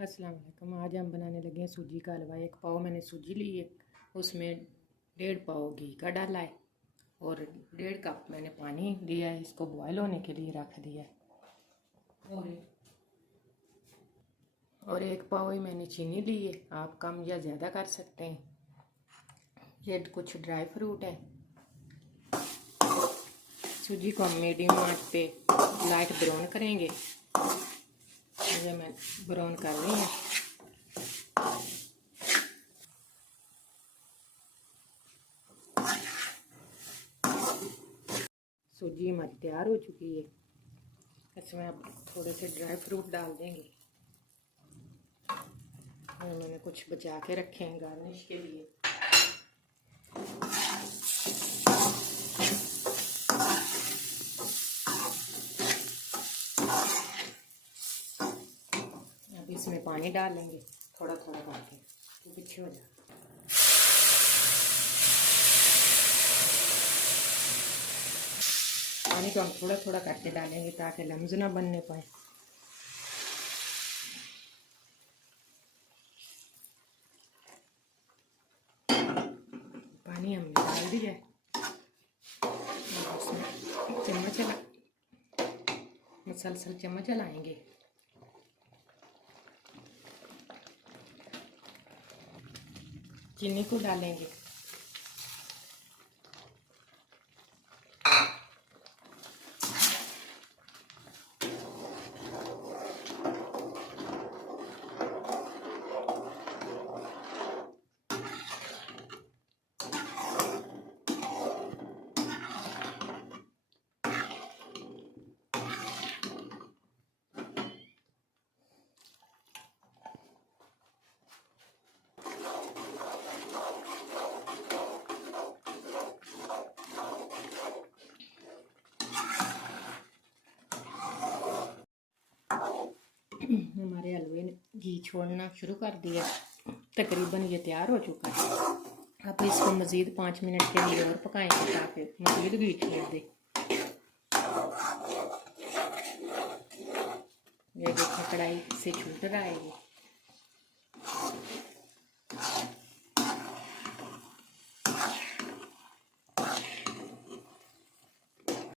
अस्सलाम वालेकुम। आज हम बनाने लगे हैं सूजी का हलवा। एक पाव मैंने सूजी ली है, उसमें 1.5 पाव घी का डाला है और 1.5 कप मैंने पानी दिया है, इसको बॉयल होने के लिए रख दिया है। और 1 पाव ही मैंने चीनी ली है, आप कम या ज़्यादा कर सकते हैं। ये कुछ ड्राई फ्रूट है। सूजी को हम मीडियम आंच पे लाइट ब्राउन करेंगे। ये मैं ब्राउन कर रही हूँ। सूजी हमारी तैयार हो चुकी है। इसमें अब थोड़े से ड्राई फ्रूट डाल देंगे। और मैंने कुछ बचा के रखे हैं गार्निश के लिए। अब इसमें पानी डालेंगे थोड़ा थोड़ा करके, तो पीछे हो जाए। पानी को हम थोड़ा थोड़ा करके डालेंगे ताकि लम्स ना बनने पाए। पानी हमने डाल दिया है। चम्मच मुसलसल चम्मच चलाएंगे। चीनी को डालेंगे। हमारे हलवे ने घी छोड़ना शुरू कर दिया। तकरीबन ये तैयार हो चुका है। अब इसको मज़ीद 5 मिनट के लिए और पकाएंगे ताकि मज़ीद घी छोड़ दे। ये देखिए कढ़ाई से छूट रहा है।